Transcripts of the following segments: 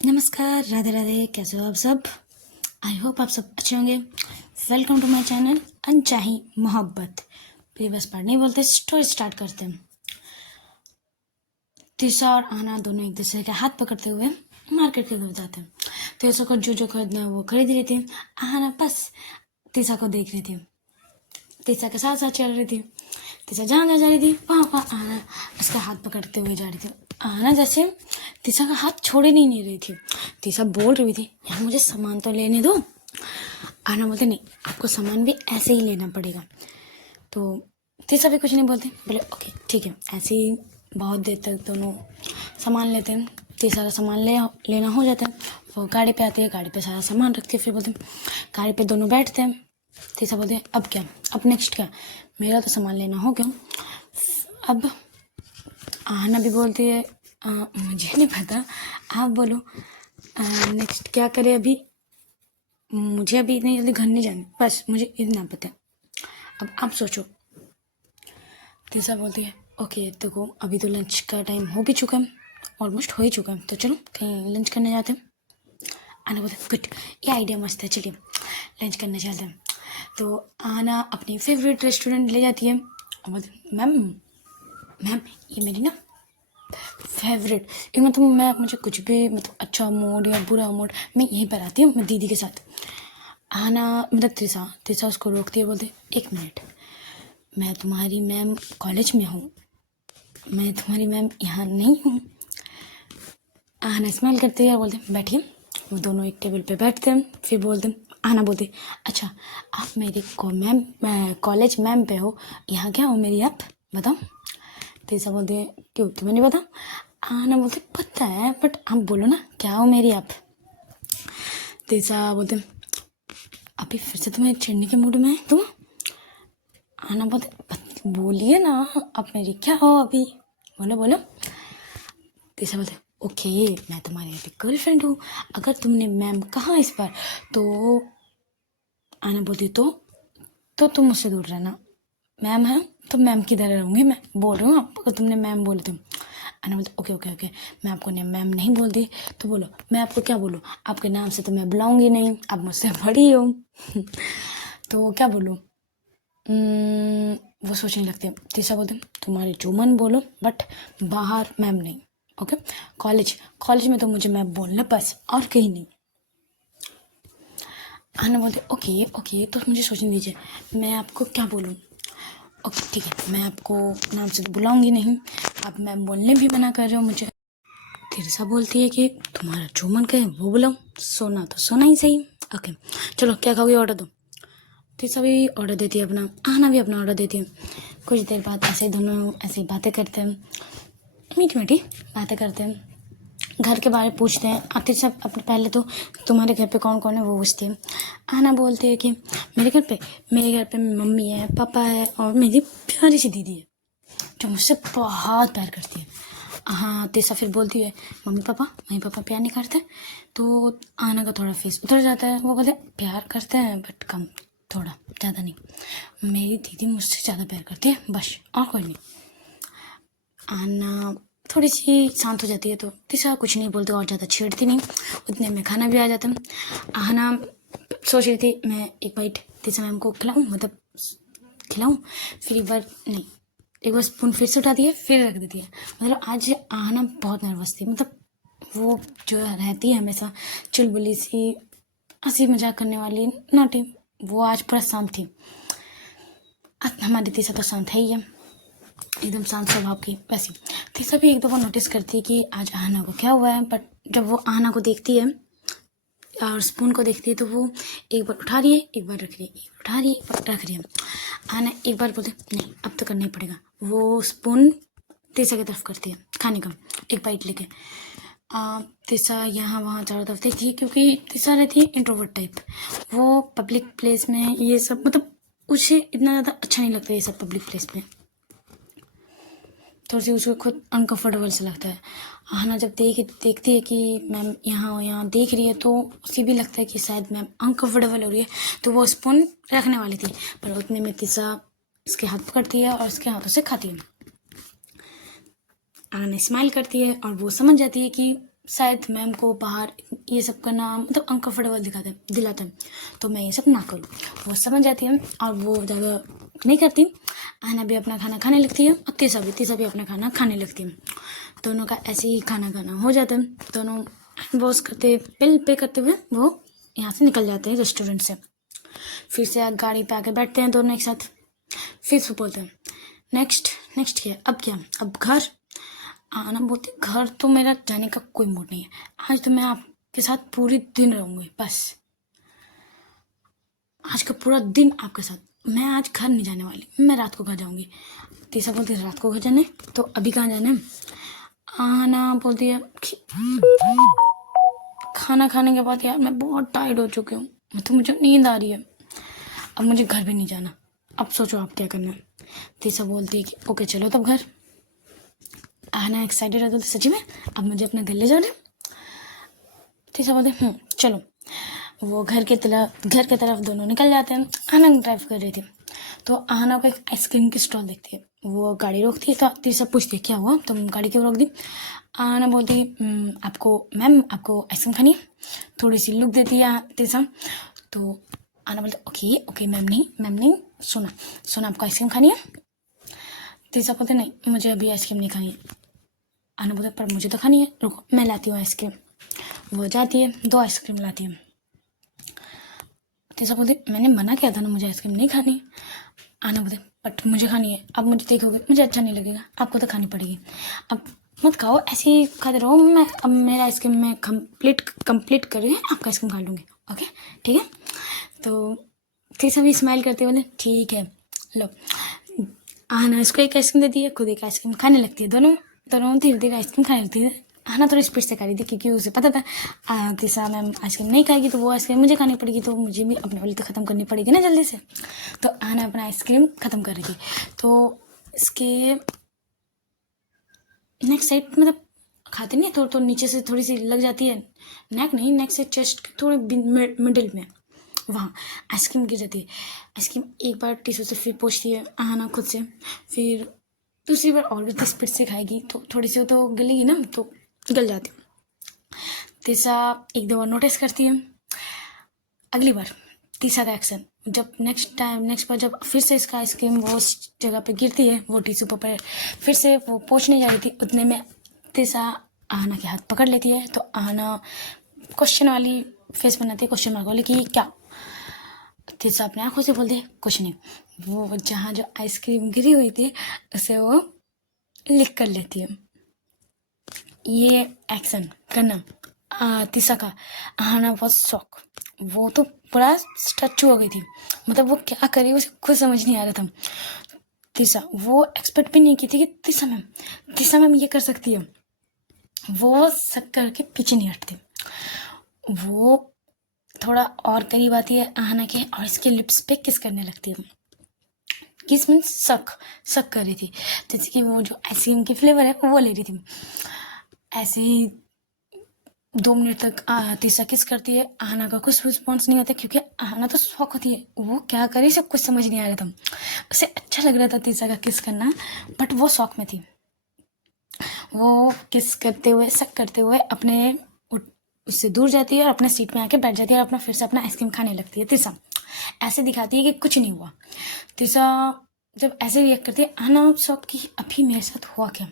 नमस्कार, राधे राधे। कैसे हो आप सब? आई होप आप सब अच्छे होंगे। वेलकम टू माय चैनल अनचाही मोहब्बत। प्रीवियस पार्ट नहीं बोलते, स्टोरी स्टार्ट करते हैं। तीसा और आना दोनों एक दूसरे के हाथ पकड़ते हुए मार्केट की तरफ जाते हैं। तीसा को जो खरीदना है वो खरीद रही थी। आना बस तीसा को देख रही थी, तीसा के साथ साथ चल रही थी। तीसा जहाँ जा रही थी वहाँ आना उसका हाथ पकड़ते हुए जा रही थी। आना जैसे तीसा का हाथ छोड़े नहीं रही थी। तीसा बोल रही थी, यार मुझे सामान तो लेने दो। आना बोलते, नहीं आपको सामान भी ऐसे ही लेना पड़ेगा। तो तीसा भी कुछ नहीं बोलते, बोले ओके ठीक है। ऐसे ही बहुत देर तक दोनों सामान लेते हैं। तीसा का सामान लेना हो जाता है। वो गाड़ी पे आती है, गाड़ी पे सारा सामान रखती है। फिर बोलते गाड़ी पे दोनों बैठते हैं। तीसा बोलते हैं अब क्या, अब नेक्स्ट क्या, मेरा तो सामान लेना हो गया। अब आना भी बोलती है मुझे नहीं पता, आप बोलो नेक्स्ट क्या करें। अभी मुझे अभी इतनी जल्दी घर नहीं जाना, बस मुझे इतना पता है, अब आप सोचो। तीसा बोलती है ओके देखो अभी तो लंच का टाइम हो भी चुका है, ऑलमोस्ट हो ही चुका है, तो चलो कहीं लंच करने जाते हैं। आना बोलते गुड, ये आइडिया मस्त है, चलिए लंच करने चलते हैं। तो आना अपनी फेवरेट रेस्टोरेंट ले जाती है और बोलती मैम ये मेरी ना फेवरेट, मतलब मुझे कुछ भी मतलब अच्छा मूड या बुरा मूड मैं यहीं पर आती हूँ मैं दीदी के साथ। आना मतलब तीसा उसको रोकती है, बोलते एक मिनट, मैं तुम्हारी मैम कॉलेज में हूँ, मैं तुम्हारी मैम यहाँ नहीं हूँ। आना स्माइल करती है, बोलते बैठिए। वो दोनों एक टेबल पे बैठते हैं। फिर बोलते आना बोलते अच्छा आप मेरी कॉलेज मैम पे हो, यहाँ क्या हो मेरी आप बताओ। तीसा बोलते क्यों तुम्हें नहीं पता। आना बोलते पता है बट आप बोलो ना क्या हो मेरी आप। तीसा बोलते अभी फिर से तुम्हें चिढ़ने के मूड में है तुम। आना बोलते बोलिए ना आप मेरी क्या हो अभी, बोलो बोलो। तीसा बोलते ओके मैं तुम्हारी अभी गर्लफ्रेंड हूँ, अगर तुमने मैम कहा इस बार तो। आना बोलती तो तुम मुझसे दूर रहना, मैम है तो मैम की तरह रहूँगी, मैं बोल रही हूँ आप, अगर तुमने मैम बोले तुम। आना बोलते ओके ओके ओके मैं आपको मैम नहीं बोलती तो बोलो, मैं आपको क्या बोलूँ, आपके नाम से तो मैं बुलाऊंगी नहीं, आप मुझसे बड़ी हो तो क्या बोलूँ। वो सोचने लगते हैं। तीसरा बोलते तुम्हारे जो मन बोलो बट बाहर मैम नहीं, ओके। कॉलेज में तो मुझे मैम बोलना बस और कहीं नहीं। आना बोलते ओके ओके तो मुझे सोचने दीजिए, मैं आपको क्या बोलूँ। ओके ठीक है मैं आपको नाम से तो बुलाऊंगी नहीं, आप मैम बोलने भी मना कर रहे हो मुझे। तिरसा बोलती है कि तुम्हारा जो मन कहे वो बुलाओ, सोना तो सोना ही सही। ओके चलो क्या खाओगे ऑर्डर दो। तिरसा भी ऑर्डर देती है अपना, आना भी अपना ऑर्डर देती है। कुछ देर बाद ऐसे दोनों ऐसे बातें करते हैं, मीठी मीठी बातें करते हैं, घर के बारे में पूछते हैं। आते सब अपने पहले तो तुम्हारे घर पे कौन कौन है वो पूछती है। आना बोलती है कि मेरे घर पे मम्मी है, पापा है और मेरी प्यारी सी दीदी है जो मुझसे बहुत प्यार करती है। हाँ तीसा फिर बोलती है मम्मी पापा प्यार नहीं करते। तो आना का थोड़ा फेस उतर जाता है, वो बोलते प्यार करते हैं बट कम, थोड़ा ज़्यादा नहीं, मेरी दीदी मुझसे ज़्यादा प्यार करती है बस और कोई नहीं। आना थोड़ी सी शांत हो जाती है तो तीसा कुछ नहीं बोलती और ज़्यादा छेड़ती नहीं, उतने में खाना भी आ जाता है। आना सोच रही थी मैं एक बाइट तीसा मैम को खिलाऊँ, मतलब खिलाऊँ, फिर एक बार स्पून फिर से उठाती है फिर रख देती है। मतलब आज आना बहुत नर्वस थी, मतलब वो जो रहती है हमेशा चुलबुली सी हंसी मजाक करने वाली नोटी, वो आज पूरा शांत थी। हमारी तीसा तो शांत है ही है, एकदम शांत स्वभाव की वैसी। तीसा भी एक दफ़ा नोटिस करती है कि आज आना को क्या हुआ है, बट जब वो आना को देखती है और स्पून को देखती है तो वो एक बार उठा रही है एक बार रख रही है, एक उठा रही है एक बार रख रही है। आना एक बार बोलते नहीं अब तो करना ही पड़ेगा, वो स्पून तीसा की तरफ करती है खाने का एक बाइट लेके। तीसा यहाँ वहाँ चारों तरफ देखती है क्योंकि तीसा रहती है इंट्रोवर्ट टाइप, वो पब्लिक प्लेस में ये सब मतलब उसे इतना ज़्यादा अच्छा नहीं लगता ये सब पब्लिक प्लेस में, थोड़ी सी उसको खुद अनकम्फर्टेबल से लगता है। आना जब देखती है कि मैम यहाँ देख रही है तो उसे भी लगता है कि शायद मैम अनकम्फर्टेबल हो रही है, तो वो स्पून रखने वाली थी पर उतने में तीसा उसके हाथ पकड़ती है और उसके हाथों से खाती है। आना स्माइल करती है और वो समझ जाती है कि शायद मैम को बाहर ये सब करना मतलब अनकम्फर्टेबल दिलाता है, तो मैं ये सब ना करूँ। वो समझ जाती है और वो ज़्यादा नहीं करती। आना भी अपना खाना खाने लगती है और तीसा भी अपना खाना खाने लगती है। दोनों का ऐसे ही खाना हो जाता है। दोनों वॉश करते बिल पे करते हुए वो यहाँ से निकल जाते हैं रेस्टोरेंट से। फिर से गाड़ी पे आके बैठते हैं दोनों एक साथ। फिर से बोलते हैं नेक्स्ट क्या, अब घर आना। बोलते घर तो मेरा जाने का कोई मूड नहीं है, आज तो मैं आपके साथ पूरे दिन रहूंगी, बस आज का पूरा दिन आपके साथ। मैं आज घर नहीं जाने वाली, मैं रात को घर जाऊंगी। तीसरा बोलती है रात को घर जाने, तो अभी कहाँ जाना है? आना बोलती है खाना खाने के बाद यार मैं बहुत टायर्ड हो चुकी हूँ, तो मुझे नींद आ रही है, अब मुझे घर भी नहीं जाना, अब सोचो आप क्या करना है। तीसरा बोलती है कि ओके चलो तब घर। आना एक्साइटेड रहता, सच्ची में अब मुझे अपने घर ले जाना है। तीसरा बोलते चलो। वो घर के तरफ दोनों निकल जाते हैं। आना ड्राइव कर रही थी, तो आना को एक आइसक्रीम की स्टॉल देखती है। वो गाड़ी रोकती है, तो तीसरा पूछती है क्या हुआ, तुम गाड़ी क्यों रोक दी? आना बोलती मैम आपको आइसक्रीम खानी है? थोड़ी सी लुक देती है तीसरा। तो आना बोलती ओके मैम नहीं, सुना आपको आइसक्रीम खानी है? तीसरा बोलते नहीं मुझे अभी आइसक्रीम नहीं खानी है। आना बोलते पर मुझे तो खानी है, रुको मैं लाती हूँ आइसक्रीम। वो जाती है 2 आइसक्रीम लाती है। तीसरा बोलते मैंने मना किया था ना मुझे आइसक्रीम नहीं खानी। आना बोलते बट मुझे खानी है, अब मुझे देखोगे मुझे अच्छा नहीं लगेगा, आपको तो खानी पड़ेगी, अब मत खाओ, ऐसे ही खाते रहो। मैं अब मेरा आइसक्रीम मैं कंप्लीट कर रही हूँ, आपका आइसक्रीम खा लूँगी, ओके ठीक है। तो तीसरा भी स्माइल करते बोले ठीक है लो। आना इसको एक आइसक्रीम देती है, खुद एक आइसक्रीम खाने लगती है। दोनों धीरे धीरे आइसक्रीम खाने लगती है। आना थोड़ी स्पीड से खा रही थी क्योंकि उसे पता था तीसरा मैम आइसक्रीम नहीं खाएगी, तो वो आइसक्रीम मुझे खानी पड़ेगी, तो मुझे भी अपने वाली तो ख़त्म करनी पड़ेगी ना जल्दी से। तो आना अपना आइसक्रीम ख़त्म कर रही थी। तो इसके नेक साइड मतलब खाते नहीं तो नीचे से थोड़ी सी लग जाती है, नेक से चेस्ट थोड़े मिडिल में वहाँ आइसक्रीम गिर जाती है। आइसक्रीम एक बार टिश्यू से फिर पोंछती है आना खुद से, फिर दूसरी बार और भी स्पीड से खाएगी तो थोड़ी सी तो गलेगी ना, तो गल जाती है। तीसरा 1-2 बार नोटिस करती है। अगली बार तीसरा का एक्शन, जब नेक्स्ट बार जब फिर से इसका आइसक्रीम वो उस जगह पे गिरती है, वो टिश्यू पेपर फिर से वो पोंछने जा रही थी, उतने में तीसरा आना के हाथ पकड़ लेती है। तो आना क्वेश्चन वाली फेस बनाती है, क्वेश्चन मार्क वाली कि क्या? तीसरा अपने आंखों से बोलते कुछ नहीं। वो जहाँ जो आइसक्रीम गिरी हुई थी उसे वो लिख कर लेती है। ये एक्शन करना तीसरा का आना बहुत शौक, वो तो पूरा स्टैचू हो गई थी, मतलब वो क्या करे उसे खुद समझ नहीं आ रहा था। तीसरा वो एक्सपेक्ट भी नहीं की थी कि तीसरा मैम ये कर सकती है। वो सब करके पीछे नहीं हटती, वो थोड़ा और करीब आती है आना के और इसके लिप्स पे किस करने लगती है। किस मीन्स शक कर रही थी, जैसे कि वो जो आइसक्रीम की फ्लेवर है वो ले रही थी। ऐसे ही 2 मिनट तक तीसरा किस करती है। आना का कुछ रिस्पॉन्स नहीं होता क्योंकि आना तो शौक होती है, वो क्या करे सब कुछ समझ नहीं आ रहा था। उसे अच्छा लग रहा था तीसरा का किस करना, बट वो शौक में थी। वो किस करते हुए शक करते हुए अपने उससे दूर जाती है और अपने सीट में आके बैठ जाती है और अपना फिर से अपना आइसक्रीम खाने लगती है। तीसरा ऐसे दिखाती है कि कुछ नहीं हुआ। तीसरा जब ऐसे रिएक्ट करती है आना शौक की अभी मेरे साथ हुआ क्या।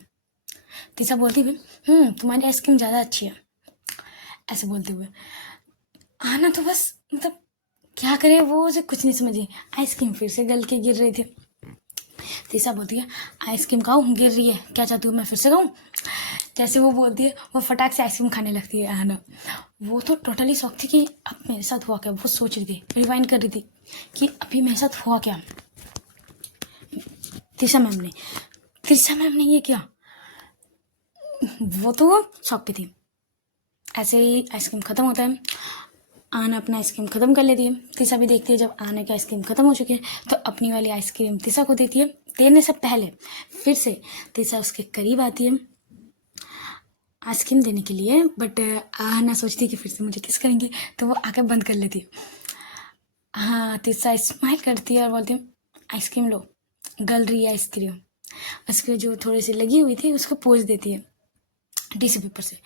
तीसरा बोलती है तुम्हारी आइसक्रीम ज़्यादा अच्छी है, ऐसे बोलते हुए। आना तो बस मतलब क्या करे, वो उसे कुछ नहीं समझी। आइसक्रीम फिर से गल के गिर रही थी। तीसरा बोलती है आइसक्रीम खाऊं, गिर रही है, क्या चाहती हूँ मैं फिर से खाऊं? जैसे वो बोलती है वो फटाक से आइसक्रीम खाने लगती है। आना वो तो टोटली शौक थी कि अब मेरे साथ हुआ क्या, वो सोच रही थी, रिवाइंड कर रही थी कि अभी मेरे साथ हुआ क्या। तीसरा मैम ने ये क्या, वो तो शौक पे थी। ऐसे ही आइसक्रीम ख़त्म होता है, आना अपना आइसक्रीम ख़त्म कर लेती है। तीसरा भी देखती है जब आने की आइसक्रीम ख़त्म हो चुकी है तो अपनी वाली आइसक्रीम तीसरा को देती है। देने से पहले फिर से तीसरा उसके करीब आती है आइसक्रीम देने के लिए, बट आना सोचती है कि फिर से मुझे किस करेंगी, तो वो आके बंद कर लेती है। हाँ तीसरा स्माइल करती है और बोलती है आइसक्रीम लो, गल रही है आइसक्रीम। उसके जो थोड़ी सी लगी हुई थी उसको पोंछ देती है टिश्यू पेपर से।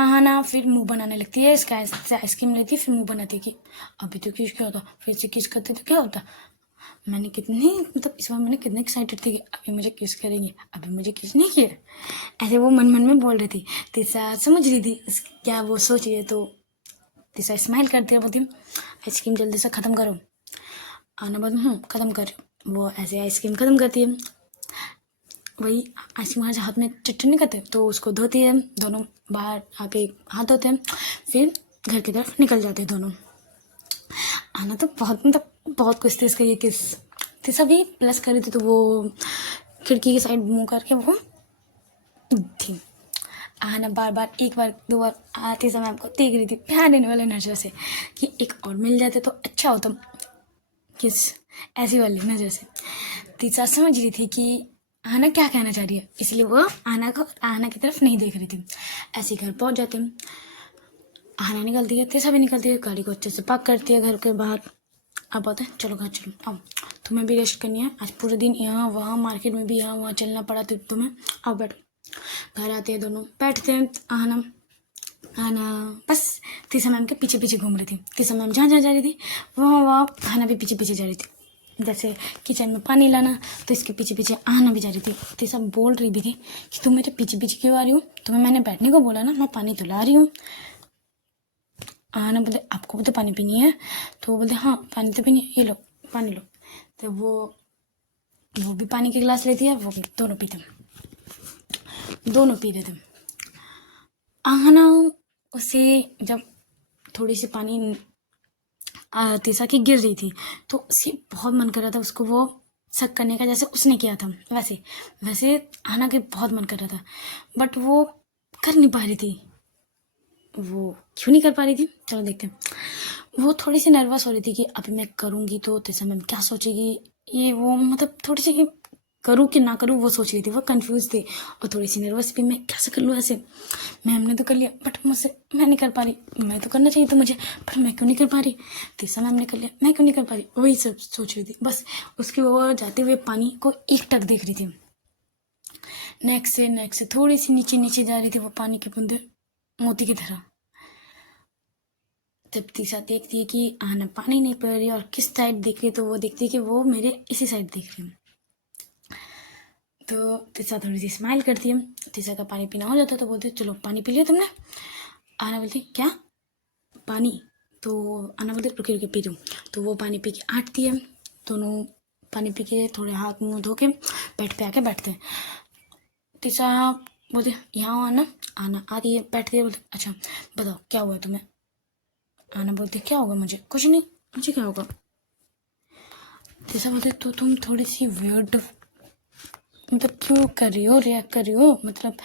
आहाना फिर मुंह बनाने लगती है, इसका आइसक्रीम लेती है, फिर मुंह बनाती है कि अभी तो किस क्या होता, फिर से किस करते तो क्या होता। मैंने कितनी मतलब इस बार मैंने कितने एक्साइटेड थी कि अभी मुझे किस करेंगे, अभी मुझे किस नहीं किया, ऐसे वो मन मन में बोल रही थी। तीसरा समझ रही थी क्या वो सोच रही है, तो तीसरा स्माइल करती है, बोलती आइसक्रीम जल्दी से ख़त्म करो। आना बोल ख़त्म कर, वो ऐसे आइसक्रीम ख़त्म करती है। वही आइसक्रीम हाथ में चट्टू नहीं करते तो उसको धोती है, दोनों बाहर आके हाथ धोते हैं, फिर घर की तरफ निकल जाते हैं दोनों। आना तो बहुत मतलब बहुत कुछ थी इसका, ये किस तीसरा भी प्लस कर रही थी, तो वो खिड़की की साइड मुँह करके वो थी। आना बार बार एक बार दो बार आते समय हमको देख रही थी प्यार देने वाले नजर से कि एक और मिल जाते तो अच्छा होता, किस ऐसी वाली नजर से। तीसरा समझ रही थी कि आना क्या कहना चाह रही है, इसलिए वो आना की तरफ नहीं देख रही थी। ऐसे घर पहुंच जाते हैं, आना निकलती है, तीसरा भी निकलती है, गाड़ी को अच्छे से पार्क करती है घर के बाहर। अब बोलते हैं चलो घर चलो, अब तुम्हें भी रेस्ट करनी है, आज पूरे दिन यहाँ वहाँ मार्केट में भी यहाँ वहाँ चलना पड़ा तो तुम्हें, अब बैठो। घर आते हैं दोनों, बैठते हैं। आना बस तीसरा मैम के पीछे पीछे घूम रही थी। तीसरा मैम जहाँ जहाँ जा रही थी वहाँ आना भी पीछे पीछे जा रही थी। जैसे किचन में पानी लाना तो इसके पीछे पीछे आना भी जा रही थी। तीसरा बोल रही भी थी कि तुम मेरे पीछे पीछे क्यों आ रही हो, तुम्हें मैंने बैठने को बोला ना, मैं पानी तो ला रही हूँ। आना बोलते आपको भी तो पानी पीनी है, तो वो बोलते हाँ पानी तो पीनी है, ये लो पानी लो। तो वो भी पानी के गिलास लेती है, वो भी दोनों पी रहे थे। आना उसे जब थोड़ी सी पानी तीसरा की गिर रही थी तो उसे बहुत मन कर रहा था उसको वो शक करने का, जैसे उसने किया था वैसे आना के बहुत मन कर रहा था, बट वो कर नहीं पा रही थी। वो क्यों नहीं कर पा रही थी, चलो देखते हैं। वो थोड़ी सी नर्वस हो रही थी कि अभी मैं करूँगी तो तीसरा मैम क्या सोचेगी, ये वो मतलब थोड़ी सी करूँ कि ना करूँ वो सोच रही थी, वो कंफ्यूज थी और थोड़ी सी नर्वस भी, मैं कैसे कर लूँ ऐसे, मैम ने तो कर लिया बट मुझसे मैं नहीं कर पा रही, मैं तो करना चाहिए था मुझे पर मैं क्यों नहीं कर पा रही, तीसरा मैम ने कर लिया मैं क्यों नहीं कर पा रही, वही सब सोच रही थी बस। उसकी वो जाते हुए पानी को एक टक देख रही थी, नेक्स्ट से थोड़ी सी नीचे नीचे जा रही थी वो पानी के बूंदे मोती की तरह। जब तीसरा देखती है कि आना पानी नहीं पड़ रही और किस साइड देख रही है, तो वो देखती है कि वो मेरे इसी साइड देख रही है। तो तीसरा थोड़ी सी स्माइल करती है। तीसरा का पानी पीना हो जाता है तो बोलते चलो पानी पी लिया तुमने। आना बोलती क्या पानी, तो आना बोलते रुके रुके पी लूँ, तो वो पानी पी के आटती है। दोनों पानी पी के थोड़े हाथ मुँह धो के बेड पे आके बैठते हैं। तीसरा बोलते यहाँ आना, आना आती है बैठती है, बोलते अच्छा बताओ क्या हुआ तुम्हें। आना बोलते क्या होगा मुझे, कुछ नहीं मुझे क्या होगा। तीसरा बोलते तो तुम थोड़ी सी वियर्ड मतलब क्यों कर रही हो, रिएक्ट कर रही हो, मतलब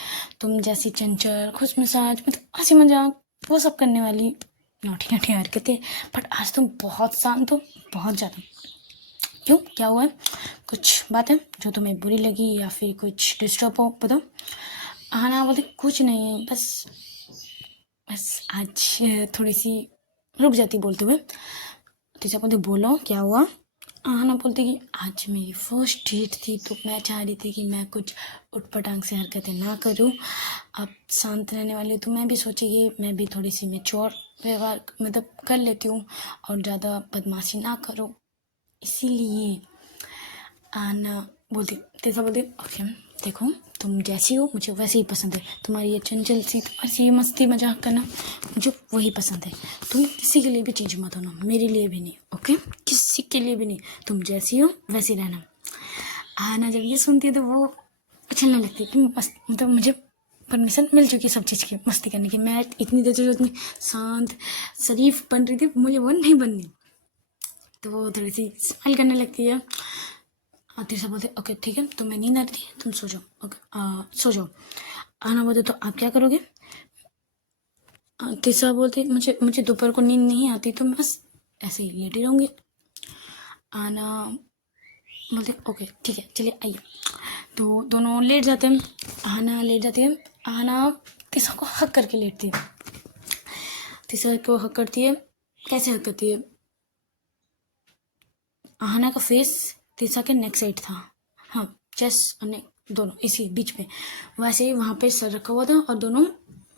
तुम जैसी चंचल खुश मिजाज मतलब हंसी मजाक वो सब करने वाली नौटी नौटी हरकतें, बट आज तुम बहुत शांत हो, बहुत ज़्यादा। क्यों क्या हुआ है, कुछ बात है जो तुम्हें बुरी लगी या फिर कुछ डिस्टर्ब हो बताओ। हाँ ना बोलते कुछ नहीं बस आज थोड़ी सी रुक जाती बोलते हुए। टीचर बोलते बोलो क्या हुआ। हाँ ना बोलते कि आज मेरी फर्स्ट डेट थी तो मैं चाह रही थी कि मैं कुछ उटपटांग से हरकतें ना करूँ। अब शांत रहने वाली तो मैं भी सोची कि मैं भी थोड़ी सी मैच्योर व्यवहार मतलब कर लेती हूँ और ज़्यादा बदमाशी ना करूँ, इसीलिए। आना बोलती तेजा बोलती ओके देखो तुम जैसी हो मुझे वैसे ही पसंद है, तुम्हारी ये चंचल सी तुम्हारी ये मस्ती मजाक करना मुझे वही पसंद है। तुम किसी के लिए भी चेंज मत होना, मेरे लिए भी नहीं, ओके किसी के लिए भी नहीं, तुम जैसी हो वैसी रहना। आना जब ये सुनती है तो वो उछलने लगती है कि मतलब मुझे परमिशन मिल चुकी है सब चीज़ की मस्ती करने की, मैं इतनी देर जो इतनी शांत शरीफ बन रही थी मुझे वो नहीं बननी। तो वो थोड़ी सी स्माइल करने लगती है। तीसरा बोलते ओके ठीक है तुम्हें नींद आ रही है तुम सो जाओ, ओके सो जाओ। आना बोलते तो आप क्या करोगे। तीसरा बोलते मुझे दोपहर को नींद नहीं आती तो मैं बस ऐसे ही लेटी रहूँगी। आना बोलते ओके ठीक है चलिए आइए, तो दोनों लेट जाते हैं। आना लेट जाती है, आना तीसरा को हक करके लेटती है। तीसरा को हक करती है, कैसे हक करती है, आना का फेस तीसरा के नेक साइड था, हाँ चेस्ट और नेक दोनों इसी बीच में, वैसे ही वहाँ पे सर रखा हुआ था और दोनों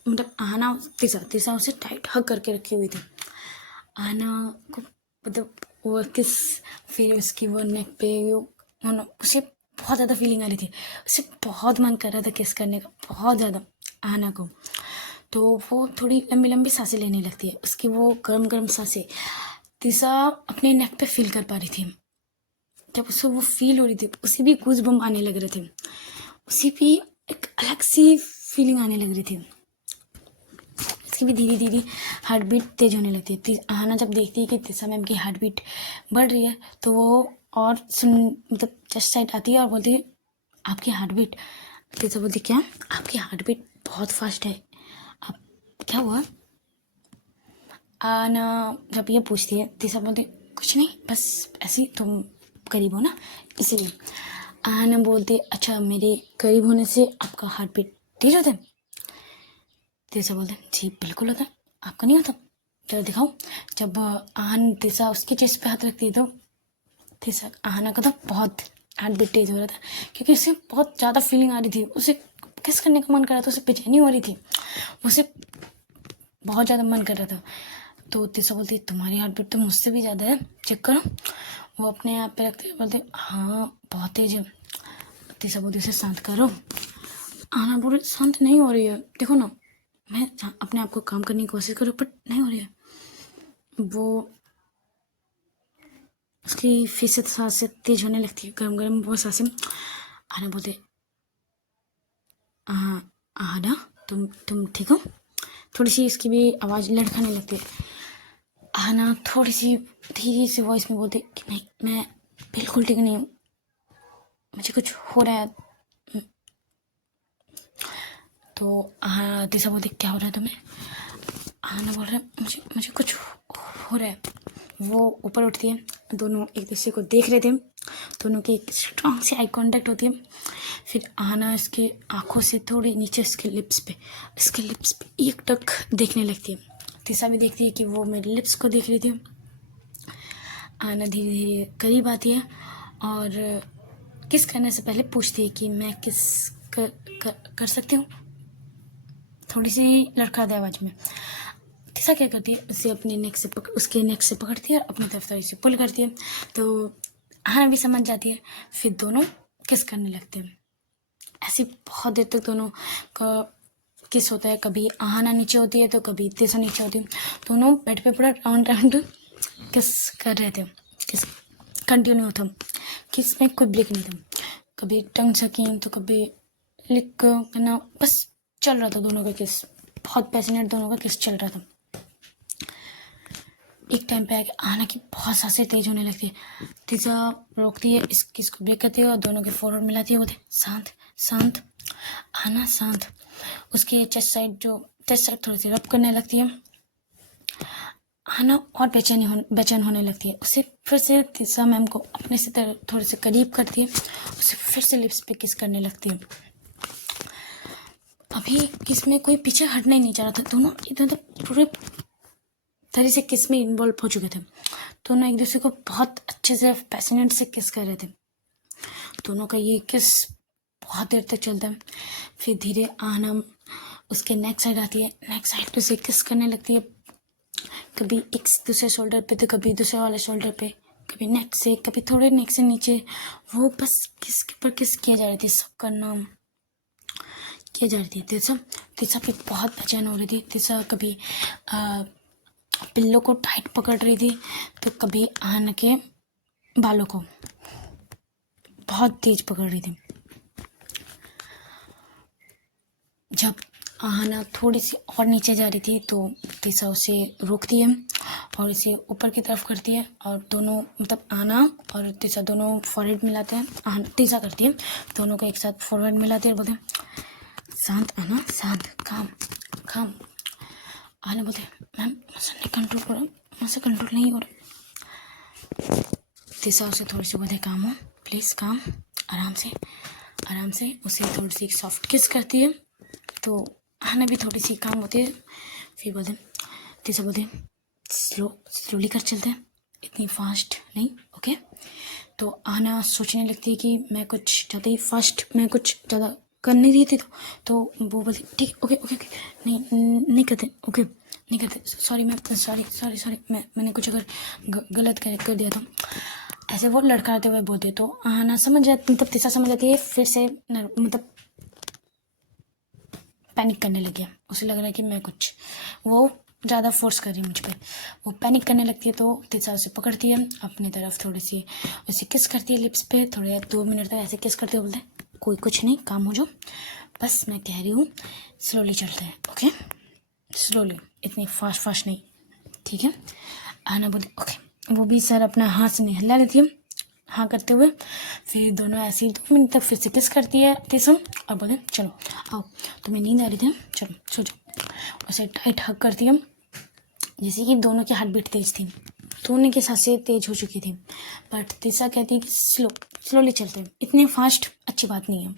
मतलब आहना तीसा उसे टाइट हग करके रखी हुई थी। आहना को मतलब वो किस, फिर उसकी वो नेक पे उसे बहुत ज़्यादा फीलिंग आ रही थी, उसे बहुत मन कर रहा था किस करने का, बहुत ज़्यादा आहना को। तो वो थोड़ी लंबी लंबी सांसें लेने लगती है, उसकी वो गर्म गर्म सांसें तीसा अपने नेक पे फील कर पा रही थी। जब उसे वो फील हो रही थी, उसे भी गूज बम आने लग रहे थे, उसे भी एक अलग सी फीलिंग आने लग रही थी। इसकी भी धीरे धीरे हार्ट बीट तेज होने लगती है। आहना जब देखती है कि तीसा मैम की हार्ट बीट बढ़ रही है तो वो और मतलब चेस्ट साइड आती है और बोलती है आपकी हार्ट बीट। तीसा बोलती क्या, आपकी हार्ट बीट बहुत फास्ट है, आप क्या हुआ। आना जब ये पूछती है तीसा बोलती कुछ नहीं, बस ऐसे ही तुम करीब हो ना इसीलिए। आना बोलती अच्छा मेरे करीब होने से आपका हार्ट बीट तेज होता है। तीसा बोलते जी बिल्कुल होता है, आपका नहीं होता, चलो दिखाओ। जब आहन तीसा उसके चेस्ट पे हाथ रखती है तो तीसा आहना का तो बहुत हार्ट बीट तेज हो रहा था, क्योंकि उसे बहुत ज़्यादा फीलिंग आ रही थी, उसे किस करने का मन कर रहा था, उसे बेचैनी हो रही थी, उसे बहुत ज़्यादा मन कर रहा था। तो तीसा बोलती तुम्हारी हार्ट बीट तो मुझसे भी ज़्यादा है, चेक करो। वो अपने आप पे रखते बोलते हाँ बहुत तेज है। तीसा बोलती उसे शांत करो। आहना बोले शांत नहीं हो रही है, देखो ना मैं अपने आप को काम करने की कोशिश करूँ बट नहीं हो रही है। वो उसकी फीसद सांसें तेज होने लगती है, गर्म गर्म वो सांसें। आहना बोलते हाँ आहना तुम ठीक हो। थोड़ी सी इसकी भी आवाज़ लड़खड़ाने लगती है। आहना थोड़ी सी धीरे सी वॉइस में बोलती कि नहीं मैं बिल्कुल ठीक नहीं हूँ, मुझे कुछ हो रहा है। तो तीसा बोलती क्या हो रहा है तुम्हें। आहना बोल रहा है मुझे कुछ हो रहा है। वो ऊपर उठती है, दोनों एक दूसरे को देख रहे थे, दोनों की एक स्ट्रॉन्ग सी आई कांटेक्ट होती है। फिर आहना इसके आंखों से थोड़ी नीचे इसके लिप्स पे एक टक देखने लगती है। तीसा भी देखती है कि वो मेरे लिप्स को देख रही थी। आहना धीरे धीरे करीब आती है और किस करने से पहले पूछती है कि मैं किस कर सकती हूँ, थोड़ी सी लड़खड़ाती आवाज़ में। तीसा क्या करती है, उसे अपने उसके नेक से पकड़ती है और अपनी तरफ थोड़ी सी पुल करती है, तो आहना भी समझ जाती है। फिर दोनों किस करने लगते हैं। ऐसे बहुत देर तक दोनों का किस होता है, कभी आहना नीचे होती है तो कभी तीसा नीचे होती है। दोनों बेड पे पूरा राउंड राउंड किस कर रहे थे, किस कंटिन्यू था, किस में कोई ब्रेक नहीं था, कभी टंग सकिंग तो कभी लिक करना, बस चल रहा था दोनों का किस, बहुत पैशनेट दोनों का किस चल रहा था। एक टाइम पे आके आहना की बहुत सांसें तेज होने लगती है। तीसा रोकती है, इस किस को ब्रेक करती है और दोनों के फॉरवर्ड मिलाती है, बोलते शांत शांत आहना शांत। उसकी चेस्ट साइड थोड़ी सी रब करने लगती है। आहना और बेचैन होने लगती है। उसे फिर से तीसा मैम को अपने से थोड़े से करीब करती है, उसे फिर से लिप्स पे किस करने लगती है। अभी किस में कोई पीछे हटना नहीं चाह रहा था, दोनों इधर पूरे तरह से किस में इन्वॉल्व हो चुके थे। दोनों एक दूसरे को बहुत अच्छे से पैशनेट से किस कर रहे थे। दोनों का ये किस बहुत देर तक चलता है। फिर धीरे आहना उसके नेक साइड आती है, नेक साइड पे से किस करने लगती है, कभी एक दूसरे शोल्डर पे तो कभी दूसरे वाले शोल्डर पे, कभी नेक से, कभी थोड़े नेक से नीचे। वो बस किस के ऊपर किस किया जा रही थी, सबका नाम किया जा रही थी। तीसा भी बहुत बेचैन हो रही थी। तीसा कभी पिल्लों को टाइट पकड़ रही थी तो कभी आहना के बालों को बहुत तेज पकड़ रही थी। जब आहना थोड़ी सी और नीचे जा रही थी तो तीसा उसे रोकती है और इसे ऊपर की तरफ करती है और दोनों मतलब आहना और तीसा दोनों फॉरवर्ड मिलाते हैं। आहना तीसा करती है, दोनों को एक साथ फॉरवर्ड मिलाते हैं और बोलते हैं शांत आहना शांत, काम काम। आहना बोलते मैम मुझसे कंट्रोल नहीं हो रहा। तीसा उसे थोड़ी सी बोलते काम हो प्लीज़, काम आराम से उसे थोड़ी सी सॉफ्ट किस करती है तो आहना भी थोड़ी सी काम होती है। फिर बोलते तीसा बोलते स्लोली कर चलते हैं, इतनी फास्ट नहीं, ओके। तो आहना सोचने लगती है कि मैं कुछ ज़्यादा ही फास्ट, मैं कुछ ज़्यादा कर नहीं रही थी तो वो बोलती ठीक ओके ओके ओके नहीं नहीं करते ओके नहीं करते sorry ma'am sorry sorry sorry मैंने कुछ अगर गलत कर दिया था ऐसे वो लड़काते हुए बोलते तो ना समझ जाती मतलब तीसरा समझ जाती है फिर से मतलब पैनिक करने लग गया उसे लग रहा है कि मैं कुछ वो ज़्यादा फोर्स कर रही है मुझ पर वो पैनिक करने लगती है तो तीसरा उसे पकड़ती है अपनी तरफ थोड़ी सी उसे किस करती है लिप्स पे थोड़े 2 मिनट तक ऐसे किस करते हुए बोलते कोई कुछ नहीं काम हो जाओ बस मैं कह रही हूँ स्लोली चलते हैं ओके स्लोली इतनी फास्ट नहीं ठीक है आना बोली ओके वो भी सर अपना हाथ से हिला लेती है हाँ करते हुए फिर दोनों ऐसे ही 2 मिनट तक फिर से किस करती है तीसरा और बोले चलो आओ तुम्हें नींद आ रही थी चलो सो जाओ उसे टाइट हग करती है जैसे कि दोनों की हार्ट बीट तेज थी दोनों की सांसें तेज हो चुकी थी बट तीसरा कहती है कि स्लोली चलते हैं इतने फास्ट अच्छी बात नहीं है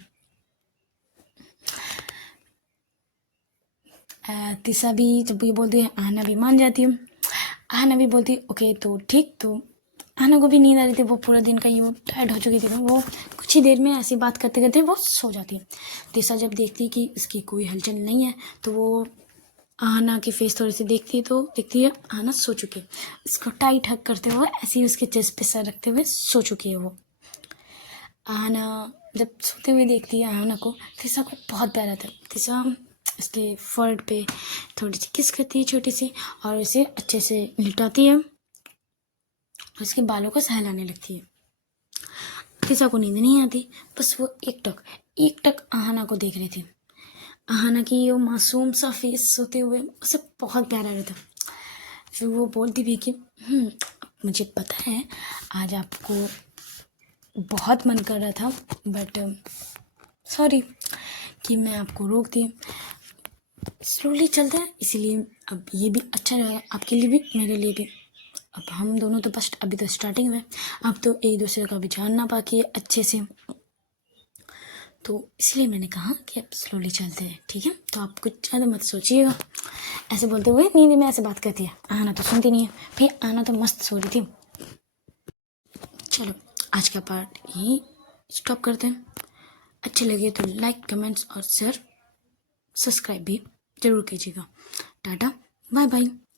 तीसरा भी जब ये बोलती है आना भी मान जाती है आना भी बोलती ओके तो ठीक तो आना को भी नींद आ रही थी वो पूरा दिन का यूँ टायर्ड हो चुकी थी वो कुछ ही देर में ऐसी बात करते करते वो सो जाती है तीसरा जब देखती कि इसकी कोई हलचल नहीं है तो वो आना की फेस थोड़ी सी देखती है आना सो चुकी है इसको टाइट हक करते हुए ऐसे ही उसके चेस्ट पे सर रखते हुए सो चुकी है वो आना जब सोते हुए देखती है आना को तीसरा को बहुत प्यारा था तीसरा इसके फर्ड पे थोड़ी सी किस करती है छोटी सी और उसे अच्छे से लिटाती है उसके बालों को सहलाने लगती है तीसरा को नींद नहीं आती बस वो एक टक आहाना को देख रही थी आहाना की वो मासूम सा फेस सोते हुए उसे बहुत प्यारा रहता फिर वो बोलती भी कि मुझे पता है आज आपको बहुत मन कर रहा था बट सॉरी कि मैं आपको रोक दी स्लोली चलते हैं इसीलिए अब ये भी अच्छा रहेगा आपके लिए भी मेरे लिए भी अब हम दोनों तो बस अभी तो स्टार्टिंग में अब तो एक दूसरे का भी जानना बाकी है अच्छे से तो इसलिए मैंने कहा कि अब स्लोली चलते हैं ठीक है तो आप कुछ ज़्यादा मत सोचिएगा ऐसे बोलते हुए नींद में ऐसे बात करती है आना तो सुनती नहीं है फिर आना तो मस्त सो रही थी चलो आज का पार्ट यही स्टॉप करते हैं अच्छे लगे तो लाइक कमेंट्स और शेयर सब्सक्राइब भी ज़रूर कीजिएगा टाटा बाय बाय